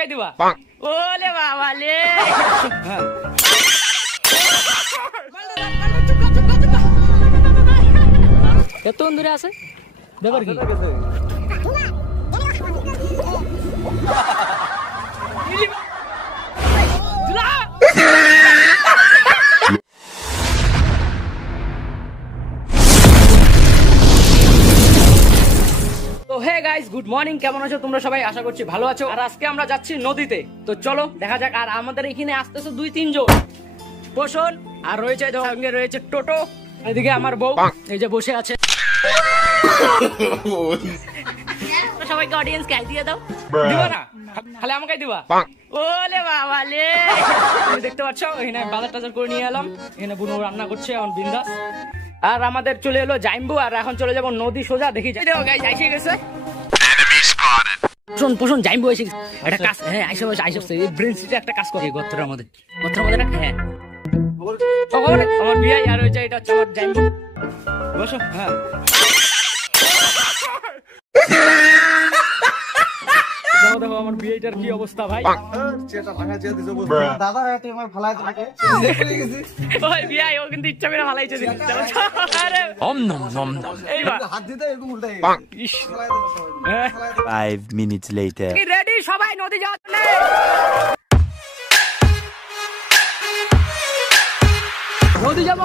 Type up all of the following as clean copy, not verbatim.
আমাকে দিবা ওলে বাবা লে এত দূরে আছে ব্যাপার কি তো হে গাইস গুড মর্নিং, কেমন আছো তোমরা সবাই? আশা করছি ভালো আছো। আর আজকে আমরা যাচ্ছি নদীতে, তো চলো দেখা যাক। আর আমাদের এখানে আসতেছে 2-3 জন, পোষণ আর রয়েছে সঙ্গে রয়েছে টোটো, এদিকে আমার বউ এই যে বসে আছে। সবাইকে অডিয়েন্স কে দিয়ে দাও, দিবা না খালি আমাকে দিবা ওলে বাবা লে। তুমি দেখতে পাচ্ছ এখানে বাজার টাজার করে নিয়ে এলাম, এখানে বুনু রান্না করছে এখন বিন্দাস। আর আমাদের চলে এলো জাইম্বু, আর এখন চলে যাবো নদী সোজা। দেখি এসে গেছে পোষণ জাইম্বু এসে গেছে। একটা কাজ হ্যাঁ আইসে ব্রেন সিটে একটা কাজ করে গত্রের মধ্যে হ্যাঁ আমার বিয়ে আর হয়েছে। এটা হচ্ছে আমার জাইম্বু, বসো। হ্যাঁ দেখো আমার বিয়েটার কি অবস্থা ভাই। দাদা ভালাই ওই বিয়ে ও কিন্তু ইচ্ছা করে ভালাইছে। 5 minutes later. রেডি সবাই নদী যাওয়ার জন্য? নদী যাবো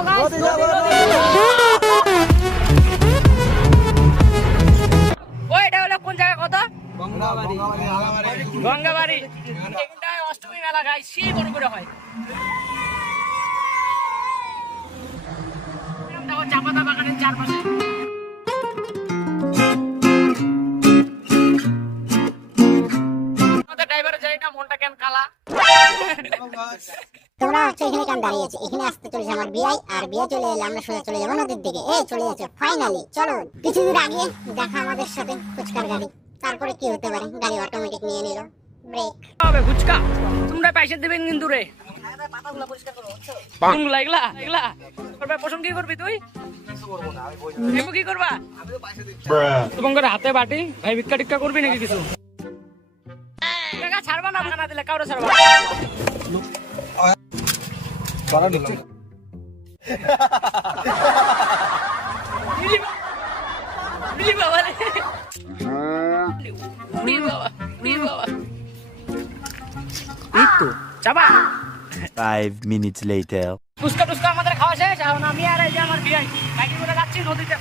ওইটা হলো কোন জায়গা? কথা গঙ্গাবাড়ি। এখানটায় অষ্টমী মেলা গাই সেই বড় করে হয়। চা পাতা বাগানের চারপাশে ড্রাইভারে যাই না, মনটা কেন কালা। তোমরা হচ্ছে এখানে কেন দাঁড়িয়েছো? এখানে আসতে চলেছে আমার বিয়াই, আর বিয়ে চলে এলে আমরা সোজা চলে যাবো নদীর দিকে। এই চলে যাচ্ছে ফাইনালি। চলো কিছু দূর আগে দেখা আমাদের সাথে ফুচকার গাড়ি, তারপরে কি হতে পারে? গাড়ি অটোমেটিক নিয়ে নিল ব্রেক হবে। ফুচকা তোমরা পয়সা দেবেন কিন্তু রে। পছন্দ কি করবি তুই? কি করবা তোমার হাতে বাটি? ভাই ভিক্ষা টিক্ষা করবি নাকি কিছু? ছাড়বা না, না দিলে কাউরে ছাড়বা। বাবা 5 minutes later. ফুচকা টুচকা আমাদের খাওয়া শেষ। এখন আমি আর এই যে আমার বিয়ে বাইকে করে যাচ্ছি নদীতে।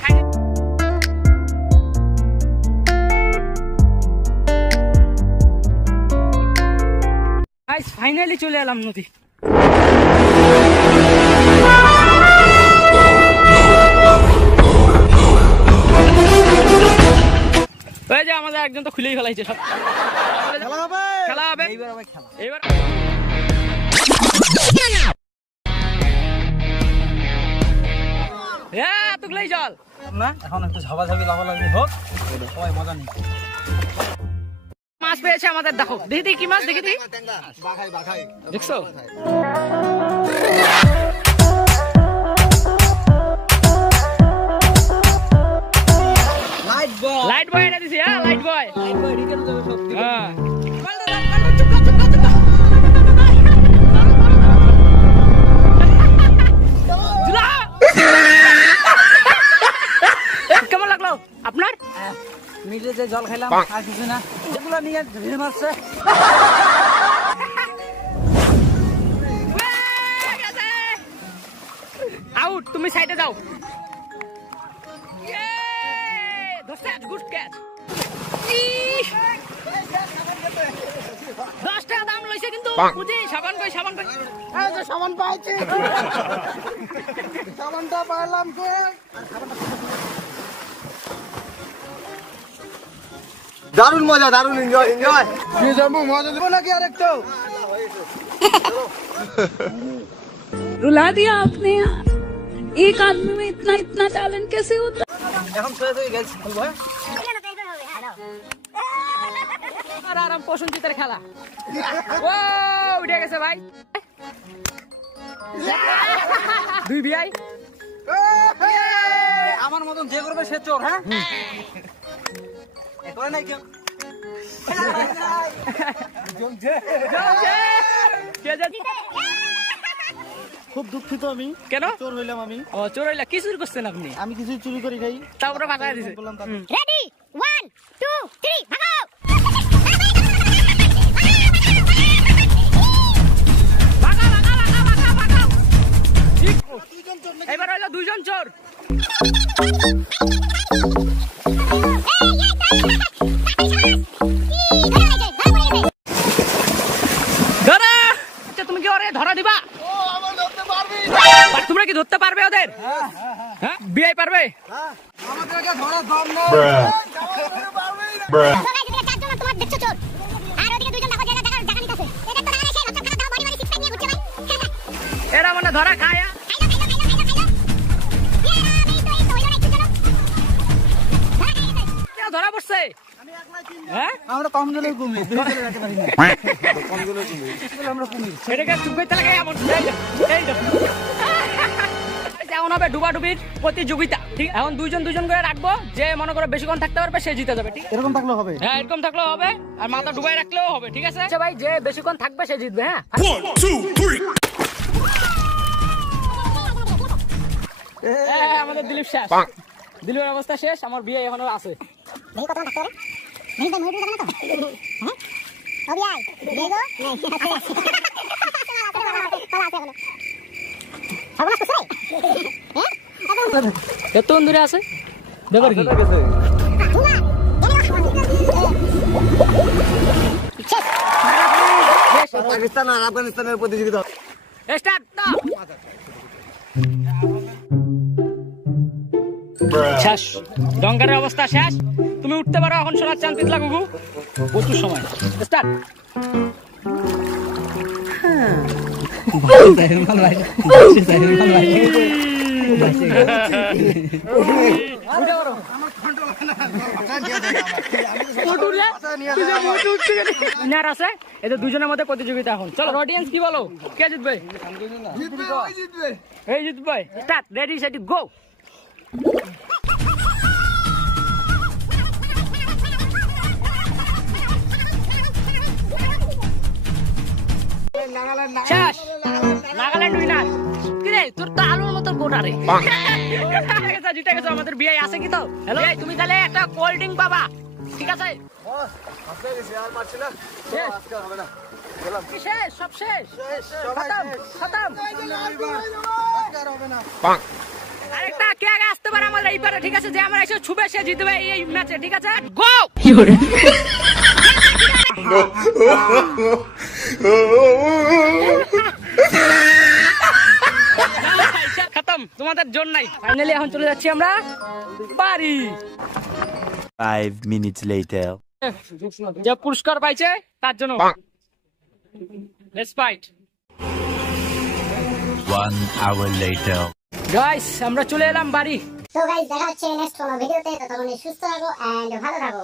ফাইনালি চলে এলাম নদী। ওই যে আমাদের একজন তো খুলেই ফেলাইছে সব। খেলা হবে এবার। এতগুলাই জল না, এখন একটু ঝাপাঝাপি লাফালাফি হোক, সবাই মজা নিই। মাছ পেয়েছে আমাদের, দেখো দেখি কি মাছ, দেখি দেখছো? লাইট বয় এটা দিছি। হ্যাঁ লাইট বয় হ্যাঁ। কেমন লাগলো আপনার? নিজে যে জল খেলাম আর কিছু না, যেগুলো নিয়ে ভিড় মারছে। আউট, তুমি সাইডে যাও। 10 টাকা দাম লইছে কিন্তু সাবান কই? সাবান কই? সাবান পাইছি, সাবানটা পাইলাম কই? দারুন মজা, দারুন এনজয়। কি যাবো মজা দেবো নাকি আরেকটু? रुला दिया आपने यार, एक आदमी में इतना इतना टैलेंट कैसे होता? এখন তুই গেছিস ভাই? আরাম প্রশংসিতের খেলা। ও উঠে গেছে ভাই। দুই বিয়াই আমার মতন যে করবে সে চোর। হ্যাঁ করে নাই কেউ। খুব দুঃখিত আমি। কেন? চোর হইলাম আমি। ও চোর হইলা, কি চুরি করছেন আপনি? আমি কিছু চুরি করি খাই, তারপরে ফাঁকা দিছে। বললাম তাকে। রেডি 1 2 3 ভাগো। এবার হইলো দুইজন চোর। ধরা! আচ্ছা, তুমি কি ওরে ধরা দিবা? তোমরা কি ধরতে পারবে ওদের? হ্যাঁ, বিআই পারবে? আমাদেরকে ধরার দম নেই। তোমার দেখছো চোর আর ওদিকে দুইজন দেখো জায়গা জায়গা নিতেছে। এটা তো না এসে লক্ষ টাকা দাও বড়ি বড়ি সিস্টেম নিয়ে ঘুরছে ভাই। এরা মানে ধরা খায়। কেউ ধরা পড়ছে? হ্যাঁ, আমরা কম জলের কুমির, দুই জলের রাখতে পারি না। কম জলের কুমির, আমরা কুমির। এটাকে চুপ করতে লাগে এমন। এই দেখো। এখন হবে ডুবাডুবির প্রতিযোগিতা। ঠিক, এখন দুইজন দুইজন করে রাখবো, যে মনে করে বেশিক্ষণ থাকতে পারবে সে জিতে যাবে। ঠিক, এরকম থাকলে হবে? হ্যাঁ, এরকম থাকলেও হবে, আর মাথা ডুবাই রাখলেও হবে। ঠিক আছে? আচ্ছা ভাই, যে বেশিক্ষণ থাকবে সে জিতবে। হ্যাঁ, 1 2 3 আমাদের দিলীপ শেষ। দিলীপের অবস্থা শেষ, আমার বিয়ে এখনো আছে। দেখি কত থাকতে পারে। দেখি তো মুড়ি জানা তো। হ্যাঁ? ওবি আই, দেখো। নাই। কলা আছে এখনো। সর্বনাশ করছে রে। হ্যাঁ? কতক্ষণ দূরে আছে দেখো কি? পাকিস্তান আর আফগানিস্তানের প্রতিযোগিতা। স্টার্ট দাও। শেষ, ডঙ্কারের অবস্থা শেষ। তুমি উঠতে পারো এখন, সোনার চাঁদ পিতলা গুগু। প্রচুর সময়। স্টার্ট। আছে এদের দুজনের মধ্যে প্রতিযোগিতা এখন। চলো অডিয়েন্স কি বলো, কে জিতবে? এই জিতবে। স্টার্ট, রেডি সেটি গো। শেষ, নাগাল্যান্ড উইনার। কি রে, তোর তো আলুর মতো গোটা রে। জিতে গেছো, আমাদের বিয়ে আছে কি তো? হ্যালো, তুমি তাহলে একটা কোল্ড ড্রিঙ্ক পাবা। ঠিক আছে? কি শেষ? সব শেষ? খতম, খতম। আরেকটা কে আগে আসতে পারে আমাদের এই পারে? ঠিক আছে, যে আমরা এসে ছুবে সে জিতবে এই ম্যাচে। ঠিক আছে, গো। খতম, তোমাদের জোর নাই। ফাইনালি এখন চলে যাচ্ছি আমরা বাড়ি। 5 minutes later. যে পুরস্কার পাইছে তার জন্য let's fight. 1 hour later. Guys, আমরা চলে এলাম বাড়ি। তো গাইস, দেখা হচ্ছে নেক্সট কোনো ভিডিওতে। ততক্ষণ সুস্থ থাকো এন্ড ভালো থাকো।